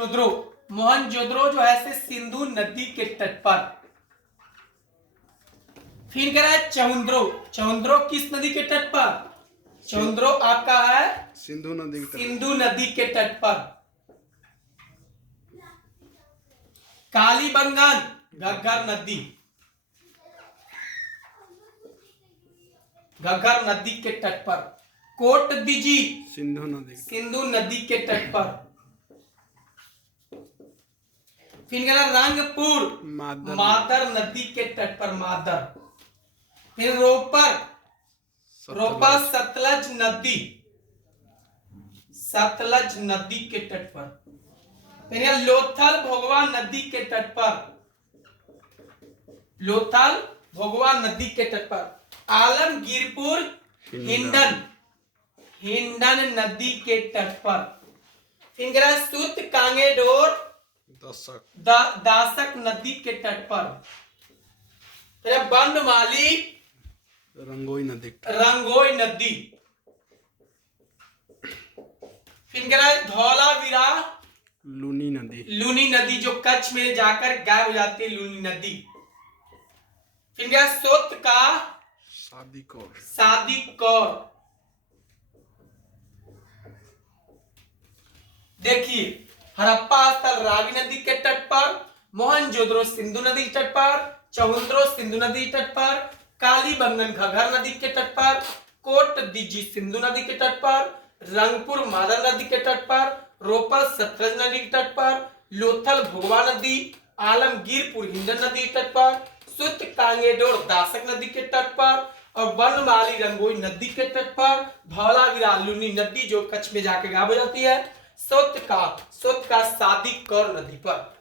जोद्रो, मोहनजोदड़ो जो है सिंधु नदी के तट पर। फिर कह रहा है चहुंद्रो, चहुंद्रो किस नदी के तट पर? चहुंद्रो आपका है सिंधु नदी के तट पर। कालीबंगन घग्गर नदी, घग्गर नदी के तट पर। कोटदीजी सिंधु नदी के तट पर। फिर कह रहा रंगपुर मादर नदी के तट पर, मादर। फिर रोपर, रोपर सतलज नदी, सतलज नदी के तट पर। फिर लोथल भोगवा नदी के तट पर, लोथल भोगवा नदी के तट पर। आलमगीरपुर हिंडन, हिंडन नदी के तट पर। फिर सुत कांगेडोर दासक नदी के तट पर। फिर बनमाली रंगोई नदी। फिर धौलावीरा लूनी नदी जो कच्छ में जाकर गायब हो जाती है, लूनी नदी। फिर सोत का सादी कौर। देखिए हड़प्पा स्थल रावी नदी के तट पर, मोहनजोदड़ो सिंधु नदी के तट पर, चहुंद्रो सिंधु नदी के तट पर, कालीबंगन घग्गर नदी के तट पर, कोटदीजी सिंधु नदी के तट पर, रंगपुर मादर नदी के तट पर, रोपर सतलज नदी के तट पर, लोथल भोगवा नदी, आलमगीरपुर हिंडन नदी के तट पर, सुत कांगेडोर दासक नदी के तट पर, और बनमाली रंगोई नदी के तट पर, धौलावीरा लूनी नदी जो कच्छ में जाके गायब हो जाती है, सोत का सादी कौर नदी पर।